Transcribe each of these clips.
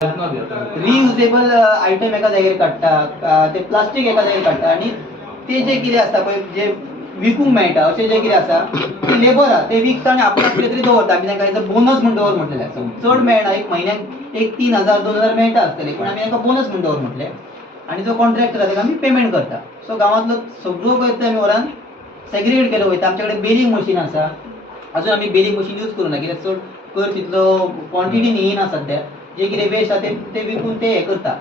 Reusable item एका जागेर काडटा, ते प्लास्टीक एका जागेर काडटा आणि ते जे कितें आसता पळय जे विकूंक मेळटा अशें जे कितें आसा ते लेबर आहा ते विकता आनी आपणाक कितें तरी दवरता. आमी तांकां एज बोनस म्हूण दवर म्हटलेलें आसा. चड मेळना, एक म्हयन्याक एक 3,000 2,000 मेळटा आसतले, पूण आमी तांकां बोनस म्हूण दवर म्हटलें. आनी जो कॉन्ट्रॅक्टर आसा ताका आमी पेमेंट करता. सो गांवांतलो सगळो पळय आमी व्हरान सेग्रिगेट केलो वयता. आमचे कडेन बेलिंग मशीन आसा. अजून आमी बेलिंग मशीन यूज करूं ना कित्याक चड कर तितलो क्वॉन्टिटीन येयना सद्या. जे कितें वेस्ट आसा ते विकून ते हे करता.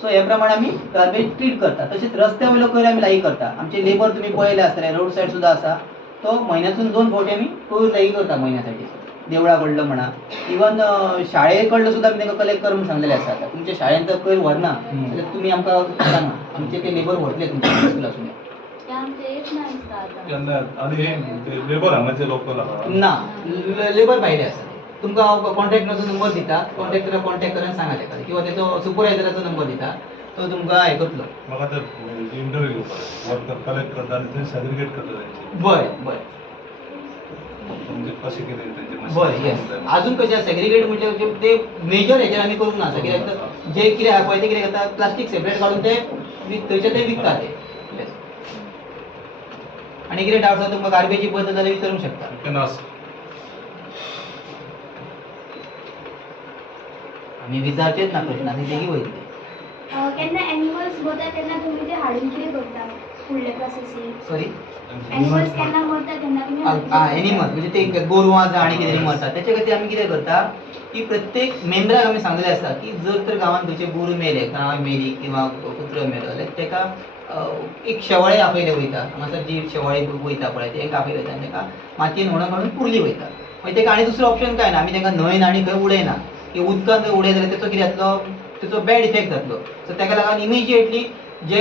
सो हे प्रमाणे आमी गार्बेज ट्रीट करता. तशेंच रस्त्या वयलो कोयर आमी लागी करता. आमचे लेबर तुमी पळयले आसतले, रोड सायड सुद्दां आसा. तो म्हयन्यासून 2 फावटी आमी कोयर लागी करता म्हयन्यासाठी. देवळा कडलो म्हणा, इवन शाळे कडलो सुद्दां आमी तांकां कलेक्ट कर म्हूण सांगलेलें आसा. तुमच्या शाळेंत जर कोयर व्हरना जाल्यार तुमी आमकां सांगा, आमचे ते लेबर व्हरतले तुमच्या स्कुलासून. लेबर हांगाचे लोकल आहा ना, लेबर भायले आसा. तुमकां हांव कॉन्ट्रॅक्टराचो नंबर दिता, कॉन्ट्रॅक्टराक कॉन्टॅक्ट करान सांगा ताका, किंवा तेचो सुपरवायझराचो नंबर दिता, तो तुमकां हे करतलो. म्हाका ते इंटरव्यू घेवपाक वर्कर कलेक्ट करता आनी थंय सेग्रिगेट करता तेंचे. बरें बरें म्हणजे कशें कितें तेंचे बरें येस. अजून कशें सेग्रिगेट म्हणजे ते मेजर हेचेर आमी करूंक ना. कित्याक तर जे कितें आहा पळय ते कितें करता, प्लास्टीक सेपरेट काडून ते थंयचे ते विकता ते. आनी कितें डावट आसा तुमकां गार्बेजी बद्दल जाल्यार विचारूंक शकता. आमी विचारचेच ना प्रश्न, आमी बेगी वयतले. केन्ना एनिमल्स मरता तेन्ना तुमी ते हाडून कितें करता फुडले प्रोसेसींग? सॉरी, एनिमल्स केन्ना मरता तेन्ना तुमी एनिमल्स म्हणजे ते गोरवां जावं आनी कितें मरता तेचे खातीर आमी कितें करता की प्रत्येक मेंबराक आमी सांगलेलें आसा की जर तर गांवांत खंयचे गोरू मेले, गाय मेली किंवा कुत्रो मेलो जाल्यार तेका एक शेवाळें आपयलें वयता. हांगासर जी शेवाळी वयता पळय ते एक आपयलें वयता आनी तेका मातयेन व्हरून काडून पुरली वयता. मागीर तेका आनी दुसरो ऑप्शन कांय ना, आमी तेका न्हंयन आनी खंय उडयना. की उदकांत जर उडयत जाल्यार तेचो कितें जातलो, तेचो बॅड इफेक्ट जातलो. सो तेका लागून इमिजिएटली जे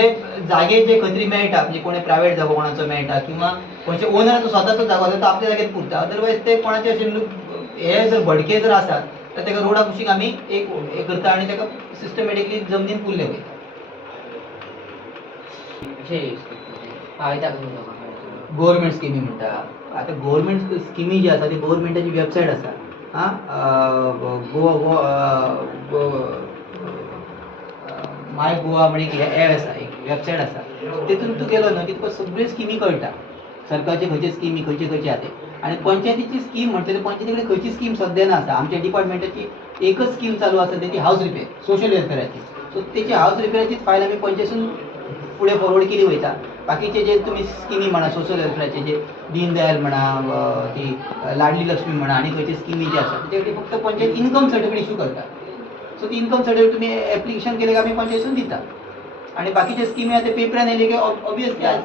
जागेर जे खंय तरी मेळटा, म्हणजे कोणी प्रायवेट जागो कोणाचो मेळटा किंवा खंयच्या ओनराचो स्वताचो जागो आसा तो आपल्या जाग्यार पुरता. अदरवायज ते कोणाचे अशें हे जर भडके जर आसात तर तेका रोडा कुशीक आमी एक हे करता आनी तेका सिस्टमॅटिकली जमनीन पुरले वयता. गव्हर्मेंट स्किमी म्हणटा. आतां गव्हर्मेंट स्किमी जी आसा ती गव्हर्मेंटाची वेबसायट आसा. माय गोवा म्हणून एक ॲप आसा, एक वेबसायट आसा. तेतून तूं गेलो न्हू की तुका सगळ्यो स्किमी कळटा. सरकारचे खंयचे स्किमी खंयचे खंयचे आहा ते. आनी पंचायतीची स्कीम म्हणटा ते पंचायती कडेन खंयची स्कीम सद्या ना आसा. आमच्या डिपार्टमेंटाची एकच स्कीम चालू आसा तेची हावस रिपेर, सोशल वेलफेअराची. सो तेची हावस रिपेराचीच फायल आमी पंचायतीसून फुडें फॉरवर्ड केली वयता. बाकीचे जे तुमी स्किमी म्हणा सोशल वेलफेअराचे जे दीनदयाल म्हणा, ती लाडली लक्ष्मी म्हणा आनी खंयचे स्किमी जे आसा तेचे खातीर फक्त पंचायत इनकम सर्टिफिकेट इशू करता. सो ती इनकम सर्टिफिकेट तुमी एप्लिकेशन केलें काय आमी पंचायतीसून दिता. आनी बाकीचे स्किमी आहा ते पेपरान येयले की ऑब्वियसली आज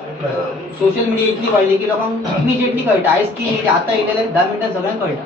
सोशल मिडिया इतली वाडली की लोकांक इमिजिएटली कळटा. आयज स्कीम येयली आतां येयलेले 10 मिनटान सगळ्यांक कळटा.